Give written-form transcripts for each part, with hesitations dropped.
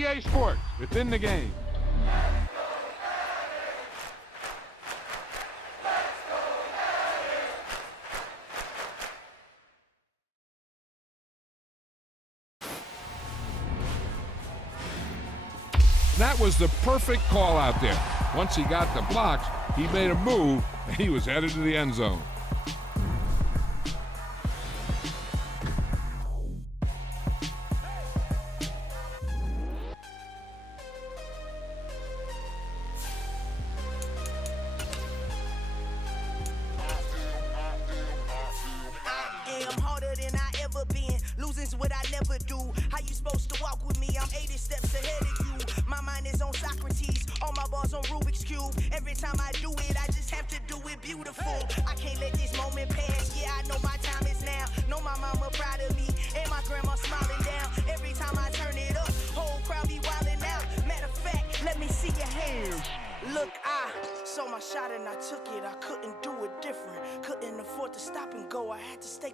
EA Sports. It's in the game. That was the perfect call out there. Once he got the blocks, he made a move, and he was headed to the end zone.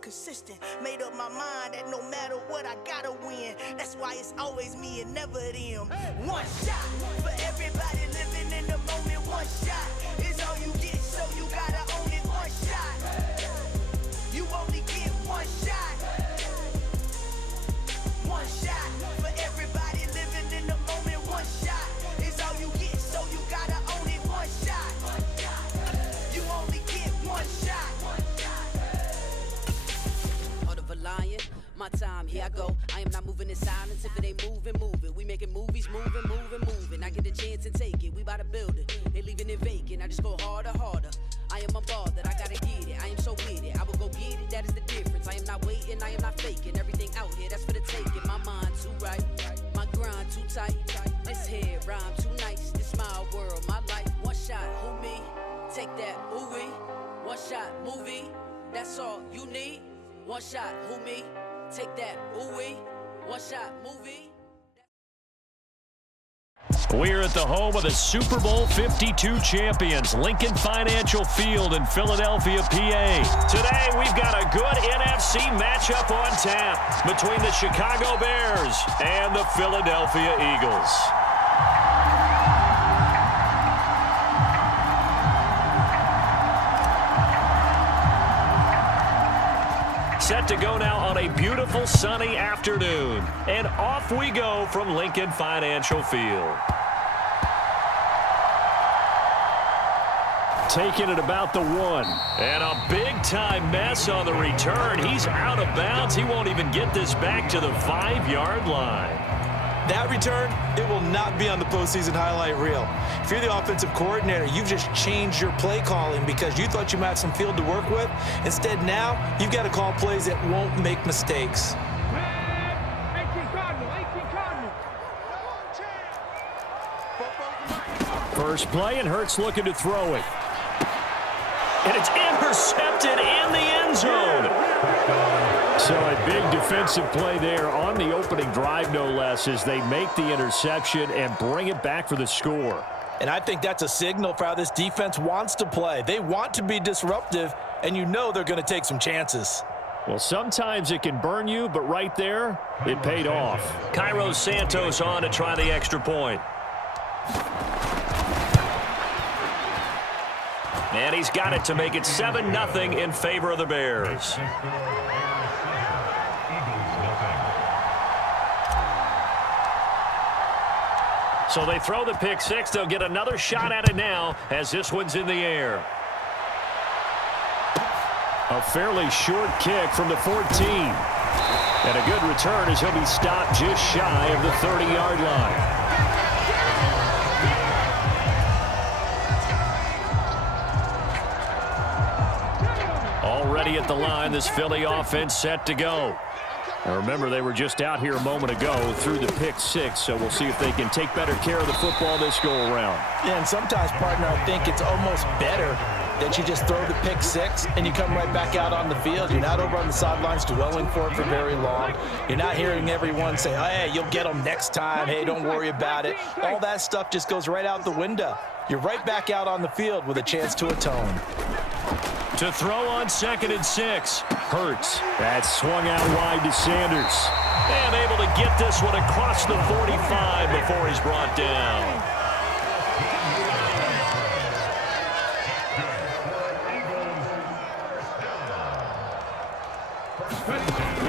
Consistent, made up my mind that no matter what I gotta win. That's why it's always me and never them. One shot for everybody living in the moment. One shot is all you get, so you gotta own it. One shot, you only get one shot. One shot for everybody living in the moment. One shot is all you get, so you gotta own it. One shot, you only get one shot. Lion, my time, here I go. I am not moving in silence. If it ain't moving, moving. We making movies, moving. I get the chance and take it. We bout to build it. They leaving it vacant. I just go harder. I am a ball that I gotta get it. I am so with it. I will go get it. That is the difference. I am not waiting. I am not faking. Everything out here, that's for the taking. My mind too right. My grind too tight. This head rhyme too nice. This my world, my life. One shot, who me? Take that, ooh wee. One shot, movie. That's all you need. One shot, who me? Take that, ooh-wee. One shot, movie. We're at the home of the Super Bowl 52 champions, Lincoln Financial Field in Philadelphia, PA. Today, we've got a good NFC matchup on tap between the Chicago Bears and the Philadelphia Eagles. Set to go now on a beautiful sunny afternoon. And off we go from Lincoln Financial Field. Taking it about the 1. And a big-time mess on the return. He's out of bounds. He won't even get this back to the 5-yard line. That return, it will not be on the postseason highlight reel. If you're the offensive coordinator, you've just changed your play calling because you thought you might have some field to work with. Instead, now, you've got to call plays that won't make mistakes. First play, and Hurts looking to throw it. And it's intercepted in the end zone. So a big defensive play there on the opening drive, no less, as they make the interception and bring it back for the score. And I think that's a signal for how this defense wants to play. They want to be disruptive, and you know they're going to take some chances. Well, sometimes it can burn you, but right there, it paid off. Cairo Santos on to try the extra point. And he's got it to make it 7-0 in favor of the Bears. So they throw the pick six. They'll get another shot at it now as this one's in the air. A fairly short kick from the 14. And a good return as he'll be stopped just shy of the 30-yard line. Already at the line, this Philly offense set to go. Now remember, they were just out here a moment ago through the pick six, so we'll see if they can take better care of the football this go-around. Yeah, and sometimes, partner, I think it's almost better that you just throw the pick six and you come right back out on the field. You're not over on the sidelines dwelling for it for very long. You're not hearing everyone say, oh, hey, you'll get them next time. Hey, don't worry about it. All that stuff just goes right out the window. You're right back out on the field with a chance to atone. To throw on 2nd and 6. Hurts. That swung out wide to Sanders. And able to get this one across the 45 before he's brought down.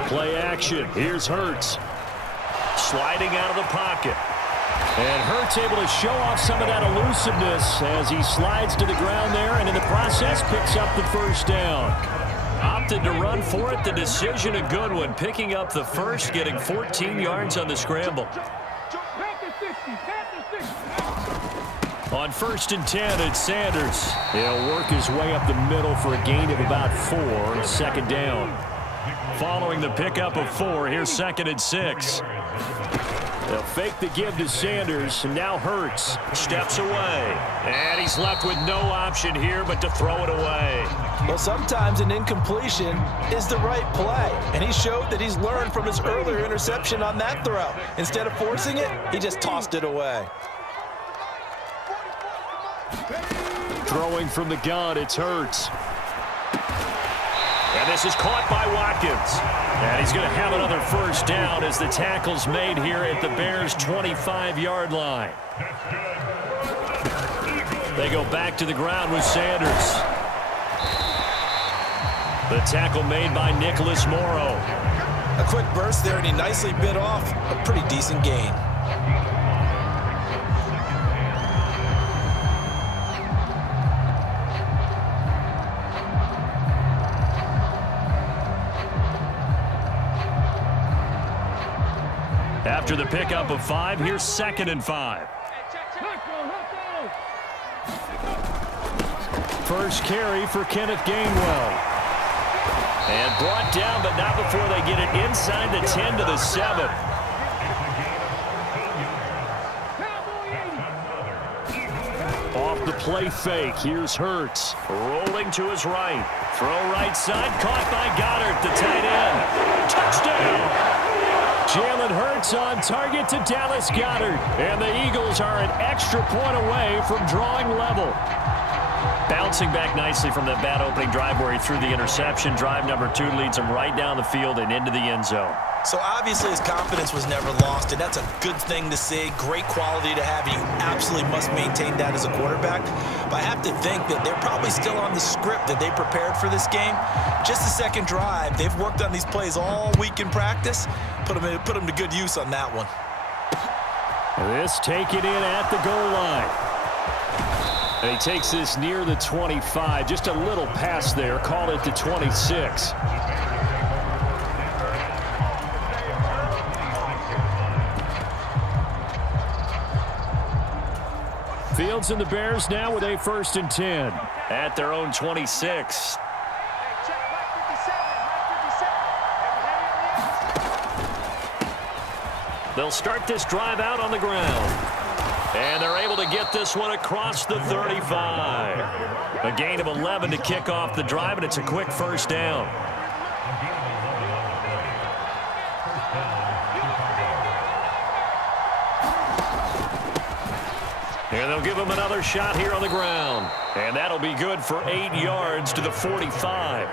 Play action. Here's Hurts. Sliding out of the pocket. And Hurts able to show off some of that elusiveness as he slides to the ground there and in the process picks up the first down. Opted to run for it. The decision a good one. Picking up the first, getting 14 yards on the scramble. On 1st and 10, it's Sanders. He'll work his way up the middle for a gain of about 4. Second down. Following the pickup of 4, here's 2nd and 6. They'll fake the give to Sanders, and now Hurts steps away. And he's left with no option here but to throw it away. Well, sometimes an incompletion is the right play, and he showed that he's learned from his earlier interception on that throw. Instead of forcing it, he just tossed it away. Throwing from the gun, it's Hurts. And this is caught by Watkins. And he's going to have another first down as the tackle's made here at the Bears' 25-yard line. They go back to the ground with Sanders. The tackle made by Nicholas Morrow. A quick burst there, and he nicely bit off a pretty decent gain. After the pickup of 5, here's 2nd and 5. First carry for Kenneth Gainwell. And brought down, but not before they get it inside the 10 to the 7. Off the play fake, here's Hurts. Rolling to his right. Throw right side, caught by Goddard, the tight end. Touchdown! Jalen Hurts on target to Dallas Goedert. And the Eagles are an extra point away from drawing level. Bouncing back nicely from that bad opening drive where he threw the interception. Drive number 2 leads him right down the field and into the end zone. So obviously his confidence was never lost, and that's a good thing to see. Great quality to have, and you absolutely must maintain that as a quarterback. But I have to think that they're probably still on the script that they prepared for this game. Just the second drive, they've worked on these plays all week in practice. Put them to good use on that one. This taken in at the goal line. And he takes this near the 25. Just a little pass there. Call it the 26. Fields and the Bears now with a 1st and 10 at their own 26. They'll start this drive out on the ground. And they're able to get this one across the 35. A gain of 11 to kick off the drive, and it's a quick first down. And they'll give him another shot here on the ground. And that'll be good for 8 yards to the 45.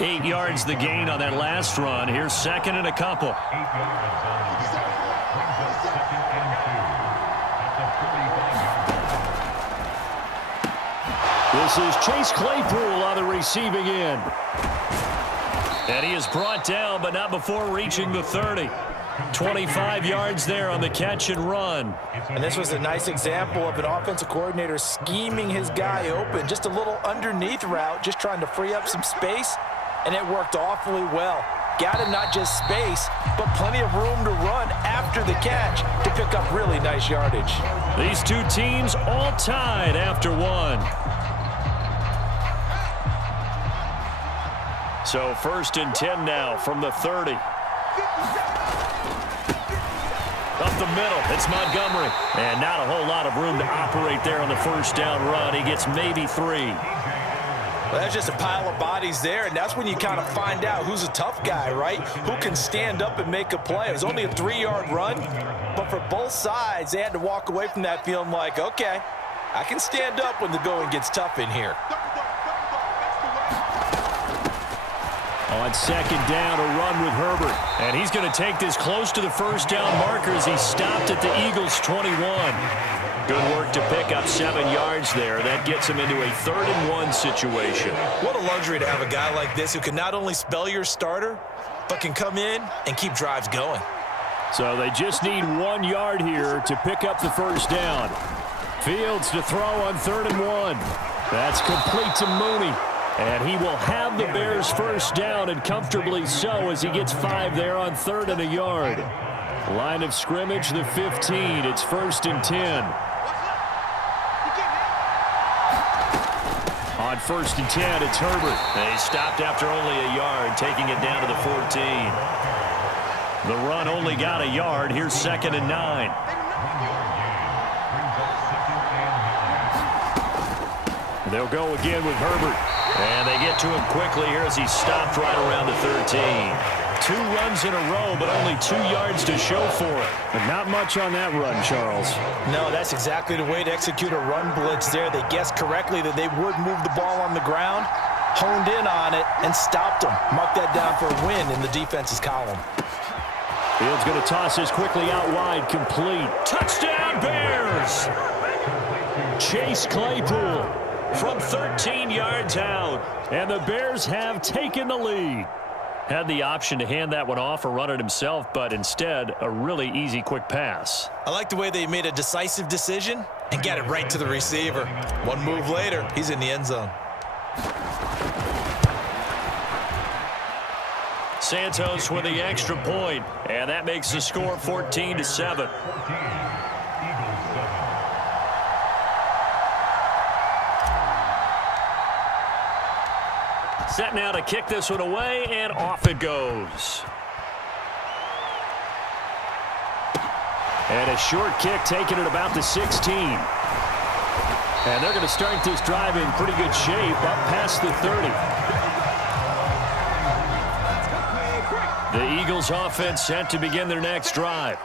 8 yards the gain on that last run. Here's 2nd and a couple. This is Chase Claypool on the receiving end. And he is brought down, but not before reaching the 30. 25 yards there on the catch and run. And this was a nice example of an offensive coordinator scheming his guy open. Just a little underneath route, just trying to free up some space, and it worked awfully well. Got him not just space, but plenty of room to run after the catch to pick up really nice yardage. These two teams all tied after one. So 1st and 10 now from the 30. Up the middle, it's Montgomery. And not a whole lot of room to operate there on the first down run. He gets maybe 3. Well, that's just a pile of bodies there, and that's when you kind of find out who's a tough guy, right? Who can stand up and make a play. It was only a 3-yard run, but for both sides, they had to walk away from that feeling like, okay, I can stand up when the going gets tough in here. On second down, a run with Herbert. And he's going to take this close to the first down marker as he stopped at the Eagles' 21. Good work to pick up 7 yards there. That gets him into a 3rd-and-1 situation. What a luxury to have a guy like this who can not only spell your starter, but can come in and keep drives going. So they just need 1 yard here to pick up the first down. Fields to throw on 3rd-and-1. That's complete to Mooney. And he will have the Bears first down, and comfortably so, as he gets 5 there on 3rd and a yard. Line of scrimmage, the 15. It's 1st and 10. On 1st and 10, it's Herbert. And he stopped after only a yard, taking it down to the 14. The run only got a yard. Here's 2nd and 9. They'll go again with Herbert. And they get to him quickly here as he stopped right around the 13. 2 runs in a row, but only 2 yards to show for it. But not much on that run, Charles. No, that's exactly the way to execute a run blitz there. They guessed correctly that they would move the ball on the ground, honed in on it, and stopped them. Mark that down for a win in the defense's column. Fields going to toss this quickly out wide, complete. Touchdown, Bears! Chase Claypool from 13 yards out. And the Bears have taken the lead. Had the option to hand that one off or run it himself, but instead, a really easy, quick pass. I like the way they made a decisive decision and got it right to the receiver. One move later, he's in the end zone. Santos with the extra point, and that makes the score 14-7. Set now to kick this one away, and off it goes. And a short kick taken at about the 16. And they're going to start this drive in pretty good shape, up past the 30. The Eagles offense set to begin their next drive.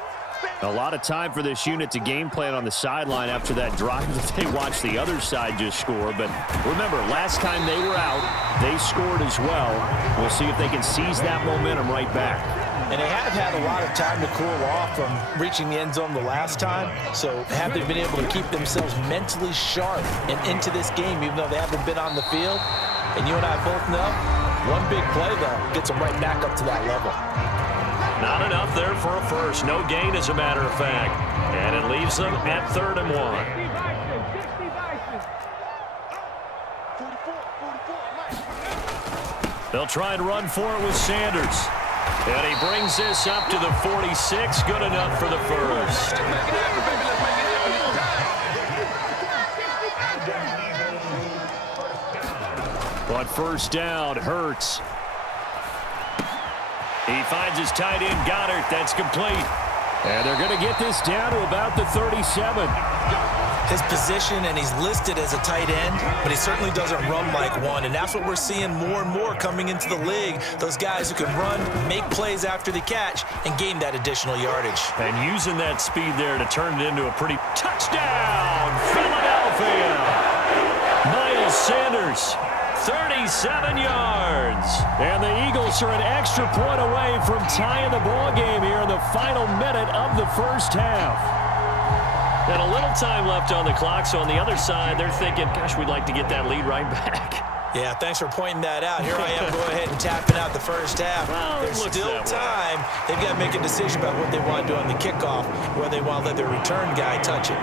A lot of time for this unit to game plan on the sideline after that drive that they watched the other side just score. But remember, last time they were out, they scored as well. We'll see if they can seize that momentum right back. And they have had a lot of time to cool off from reaching the end zone the last time. So have they been able to keep themselves mentally sharp and into this game, even though they haven't been on the field? And you and I both know, one big play, though, gets them right back up to that level. Not enough there for a first. No gain, as a matter of fact. And it leaves them at 3rd and 1. They'll try and run for it with Sanders. And he brings this up to the 46. Good enough for the first. But first down, Hurts. He finds his tight end, Goddard. That's complete. And they're going to get this down to about the 37. His position, and he's listed as a tight end, but he certainly doesn't run like one. And that's what we're seeing more and more coming into the league. Those guys who can run, make plays after the catch, and gain that additional yardage. And using that speed there to turn it into a pretty touchdown, Philadelphia. Miles Sanders. 37 yards. And the Eagles are an extra point away from tying the ball game here in the final minute of the first half. And a little time left on the clock, so on the other side, they're thinking, gosh, we'd like to get that lead right back. Yeah, thanks for pointing that out. Here I am going ahead and tapping out the first half. Well, there's still time. They've got to make a decision about what they want to do on the kickoff, whether they want to let their return guy touch it.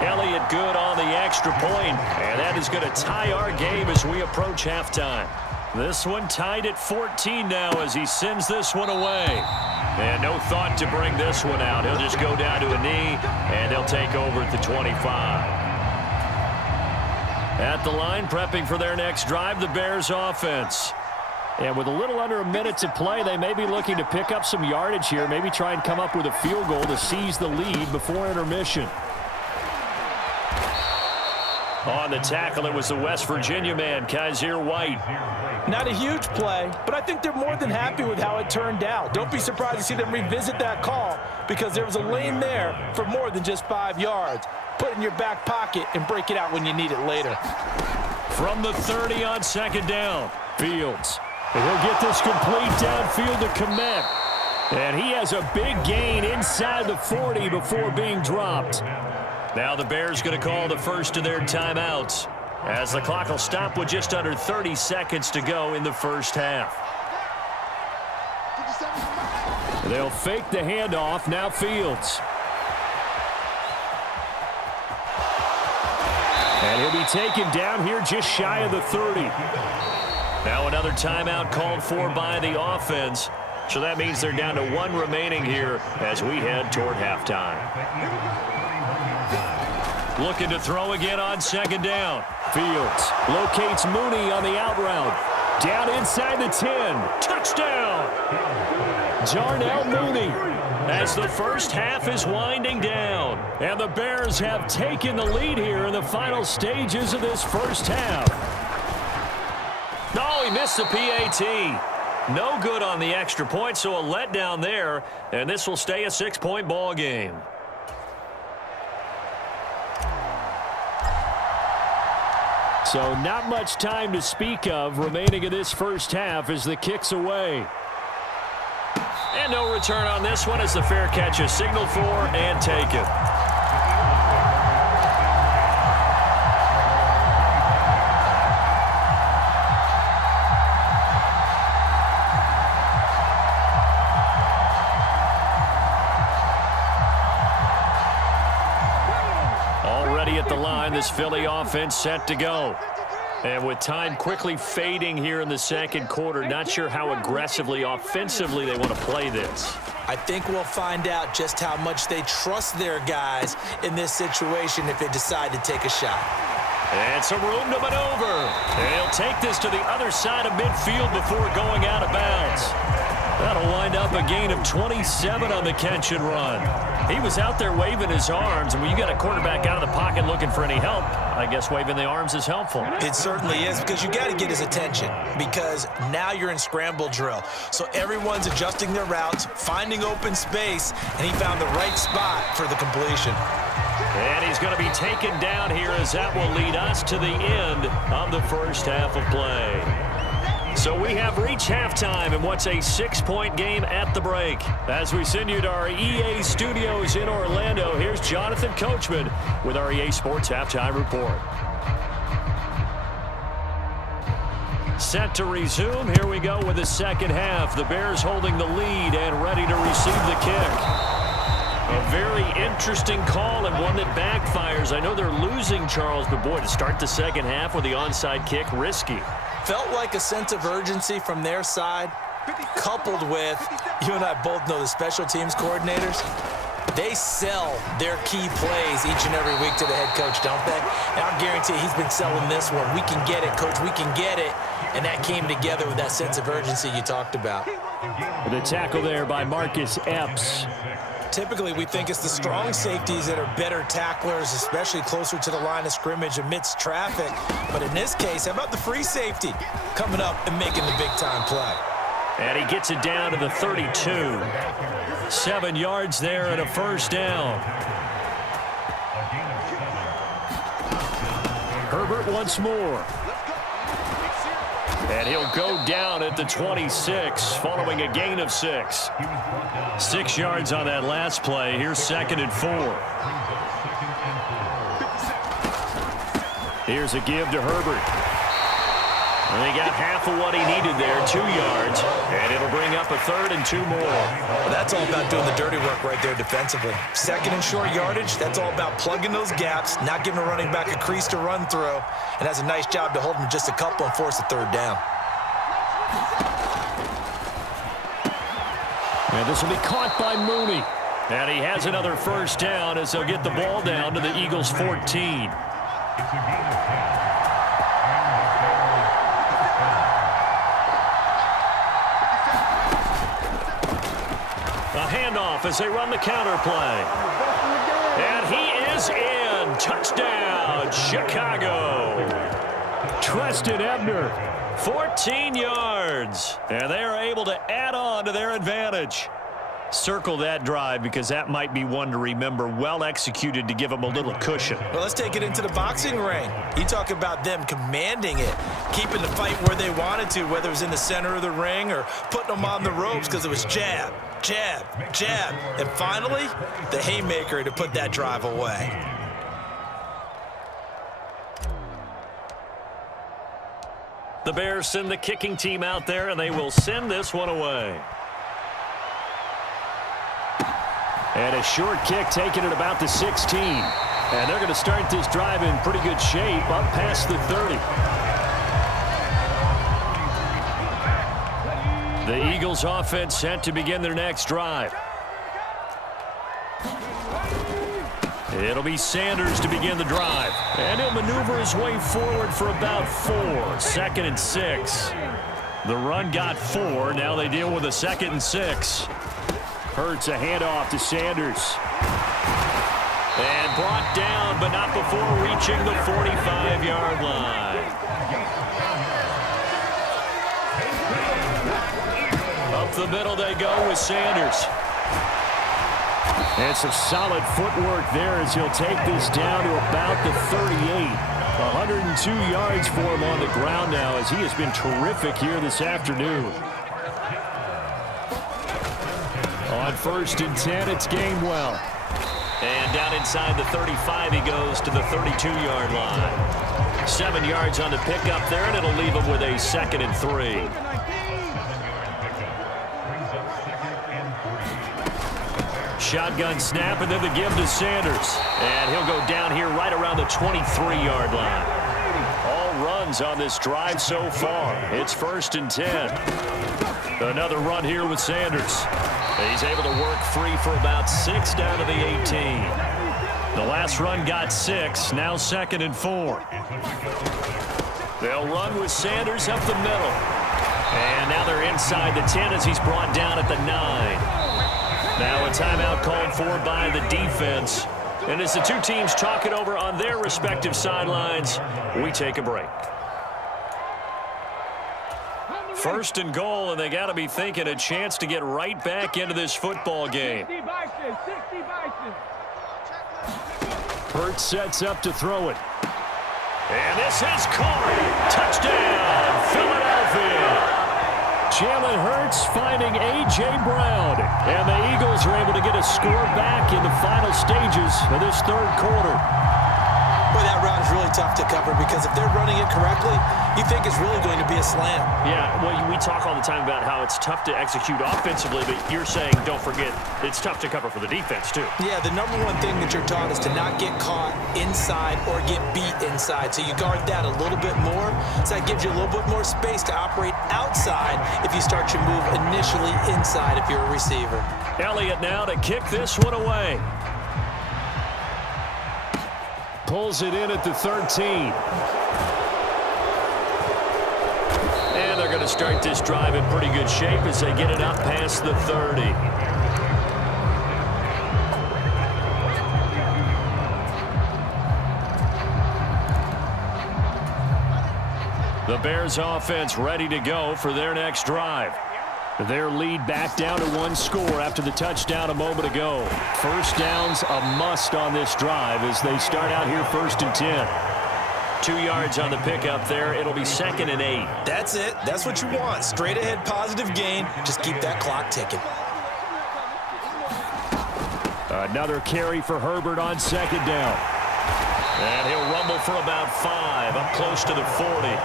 Elliott good on the extra point, and that is going to tie our game as we approach halftime. This one tied at 14 now as he sends this one away. And no thought to bring this one out. He'll just go down to a knee, and they'll take over at the 25. At the line, prepping for their next drive, the Bears offense. And with a little under a minute to play, they may be looking to pick up some yardage here, maybe try and come up with a field goal to seize the lead before intermission. On the tackle, it was the West Virginia man, Kaiser White. Not a huge play, but I think they're more than happy with how it turned out. Don't be surprised to see them revisit that call because there was a lane there for more than just 5 yards. Put it in your back pocket and break it out when you need it later. From the 30 on second down, Fields And he'll get this complete downfield to commit. And he has a big gain inside the 40 before being dropped. Now the Bears going to call the first of their timeouts, as the clock will stop with just under 30 seconds to go in the first half. They'll fake the handoff. Now Fields. And he'll be taken down here just shy of the 30. Now another timeout called for by the offense. So that means they're down to one remaining here as we head toward halftime. Looking to throw again on second down. Fields locates Mooney on the out route. Down inside the 10. Touchdown! Jarnell Mooney, as the first half is winding down. And the Bears have taken the lead here in the final stages of this first half. No, he missed the PAT. No good on the extra point, so a letdown there, and this will stay a 6-point ball game. So not much time to speak of remaining in this first half as the kick's away. And no return on this one as the fair catch is signaled for and taken. Already at the line, this Philly offense set to go. And with time quickly fading here in the second quarter, not sure how aggressively, offensively they want to play this. I think we'll find out just how much they trust their guys in this situation if they decide to take a shot. And some room to maneuver. And he'll take this to the other side of midfield before going out of bounds. That'll wind up a gain of 27 on the catch and run. He was out there waving his arms, and when you got a quarterback out of the pocket looking for any help, I guess waving the arms is helpful. It certainly is, because you got to get his attention, because now you're in scramble drill. So everyone's adjusting their routes, finding open space, and he found the right spot for the completion. And he's going to be taken down here as that will lead us to the end of the first half of play. So we have reached halftime in what's a 6-point game at the break. As we send you to our EA studios in Orlando, here's Jonathan Coachman with our EA Sports Halftime Report. Set to resume. Here we go with the second half. The Bears holding the lead and ready to receive the kick. A very interesting call and one that backfires. I know they're losing, Charles, but boy, to start the second half with the onside kick, risky. Felt like a sense of urgency from their side, coupled with, you and I both know the special teams coordinators, they sell their key plays each and every week to the head coach, don't they? And I'll guarantee he's been selling this one. We can get it, coach, we can get it. And that came together with that sense of urgency you talked about. The tackle there by Marcus Epps. Typically, we think it's the strong safeties that are better tacklers, especially closer to the line of scrimmage amidst traffic. But in this case, how about the free safety coming up and making the big-time play? And he gets it down to the 32. 7 yards there and a first down. Herbert once more. And he'll go down at the 26 following a gain of 6. 6 yards on that last play. Here's 2nd and 4. Here's a give to Herbert. And he got half of what he needed there, 2 yards. And it'll bring up a 3rd and 2 more. Well, that's all about doing the dirty work right there defensively. 2nd and short yardage, that's all about plugging those gaps, not giving a running back a crease to run through, and has a nice job to hold him just a couple and force a 3rd down. And this will be caught by Mooney. And he has another first down as they'll get the ball down to the Eagles' 14. A handoff as they run the counter play. And he is in. Touchdown, Chicago. Treston Ebner, 14 yards. And they are able to add on to their advantage. Circle that drive because that might be one to remember. Well executed to give them a little cushion. Well, let's take it into the boxing ring. You talk about them commanding it, keeping the fight where they wanted to, whether it was in the center of the ring or putting them on the ropes because it was jab, jab, jab. And finally, the haymaker to put that drive away. The Bears send the kicking team out there, and they will send this one away. And a short kick taken at about the 16. And they're going to start this drive in pretty good shape up past the 30. The Eagles offense set to begin their next drive. It'll be Sanders to begin the drive. And he'll maneuver his way forward for about 4. 2nd and 6. The run got 4. Now they deal with a 2nd and 6. Hurts a handoff to Sanders. And brought down, but not before reaching the 45-yard line. Up the middle they go with Sanders. And some solid footwork there as he'll take this down to about the 38. 102 yards for him on the ground now as he has been terrific here this afternoon. On 1st and 10, it's Gainwell. And down inside the 35, he goes to the 32-yard line. 7 yards on the pickup there, and it'll leave him with a 2nd and 3. Shotgun snap, and then the give to Sanders. And he'll go down here right around the 23-yard line. All runs on this drive so far. It's 1st and 10. Another run here with Sanders. He's able to work free for about 6 down to the 18. The last run got 6, now 2nd and 4. They'll run with Sanders up the middle. And now they're inside the 10 as he's brought down at the 9. Now a timeout called for by the defense. And as the two teams talk it over on their respective sidelines, we take a break. 1st and goal, and they got to be thinking a chance to get right back into this football game. Hurts sets up to throw it. And this is caught. Touchdown, Philadelphia. Jalen Hurts finding A.J. Brown. And the Eagles are able to get a score back in the final stages of this 3rd quarter. Boy, that route is really tough to cover because if they're running it correctly, you think it's really going to be a slant. Yeah, well, we talk all the time about how it's tough to execute offensively, but you're saying, don't forget, it's tough to cover for the defense, too. Yeah, the number one thing that you're taught is to not get caught inside or get beat inside. So you guard that a little bit more. So that gives you a little bit more space to operate outside if you start your move initially inside if you're a receiver. Elliott now to kick this one away. Pulls it in at the 13. And they're going to start this drive in pretty good shape as they get it up past the 30. The Bears offense ready to go for their next drive. Their lead back down to 1 score after the touchdown a moment ago. 1st down's a must on this drive as they start out here 1st and 10. 2 yards on the pickup there. It'll be 2nd and 8. That's it. That's what you want. Straight ahead positive gain. Just keep that clock ticking. Another carry for Herbert on 2nd down. And he'll rumble for about 5 up close to the 40.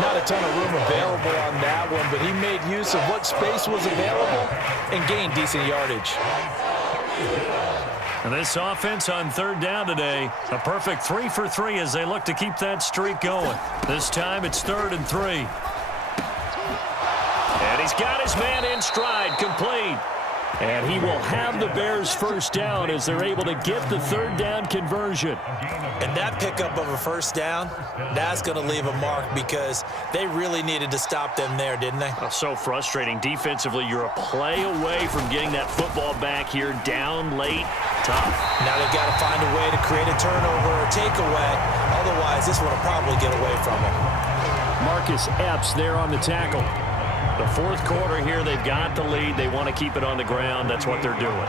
Not a ton of room available on that one, but he made use of what space was available and gained decent yardage. And this offense on 3rd down today, a perfect 3 for 3 as they look to keep that streak going. This time it's 3rd and 3. And he's got his man in stride, complete. And he will have the Bears' 1st down as they're able to get the 3rd down conversion. And that pickup of a 1st down, that's going to leave a mark because they really needed to stop them there, didn't they? Oh, so frustrating. Defensively, you're a play away from getting that football back here down late. Tough. Now they've got to find a way to create a turnover or takeaway. Otherwise, this one will probably get away from them. Marcus Epps there on the tackle. The fourth quarter here, they've got the lead. They want to keep it on the ground. That's what they're doing.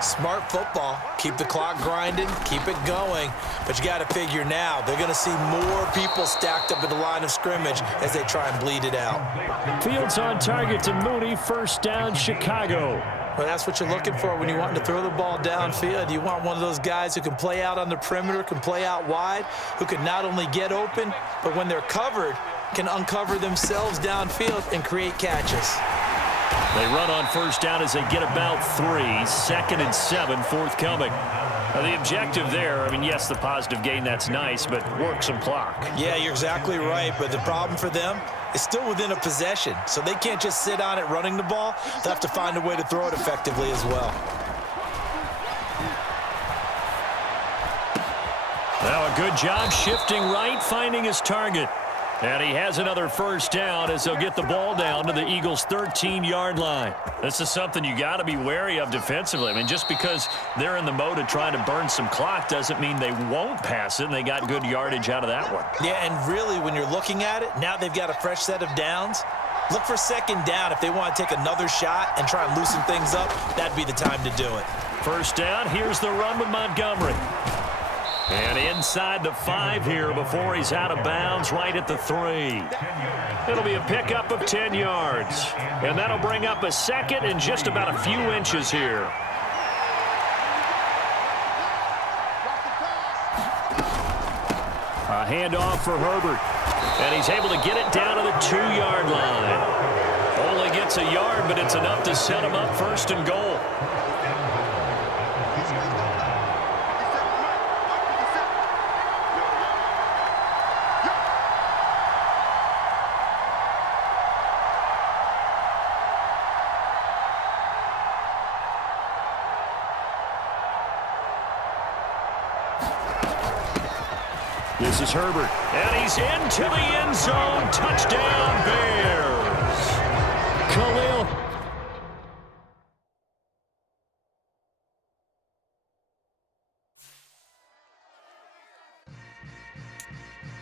Smart football. Keep the clock grinding, keep it going. But you got to figure now, they're going to see more people stacked up at the line of scrimmage as they try and bleed it out. Fields on target to Mooney. First down, Chicago. Well, that's what you're looking for when you want to throw the ball downfield. You want one of those guys who can play out on the perimeter, can play out wide, who can not only get open, but when they're covered, can uncover themselves downfield and create catches. They run on first down as they get about 3. 2nd and 7 forthcoming. Now the objective there, I mean, yes, the positive gain, that's nice, but work some clock. Yeah, you're exactly right, but the problem for them is still within a possession, so they can't just sit on it running the ball. They'll have to find a way to throw it effectively as well. Now a good job shifting right, finding his target. And he has another first down as they'll get the ball down to the Eagles' 13-yard line. This is something you got to be wary of defensively. I mean, just because they're in the mode of trying to burn some clock doesn't mean they won't pass it, and they got good yardage out of that one. Yeah, and really, when you're looking at it, now they've got a fresh set of downs. Look for second down if they want to take another shot and try and loosen things up. That'd be the time to do it. First down, here's the run with Montgomery. And inside the 5 here before he's out of bounds right at the 3. It'll be a pickup of 10 yards. And that'll bring up a second and just about a few inches here. A handoff for Herbert. And he's able to get it down to the 2-yard line. Only gets a yard, but it's enough to set him up first and goal. This is Herbert, and he's into the end zone. Touchdown, Bears.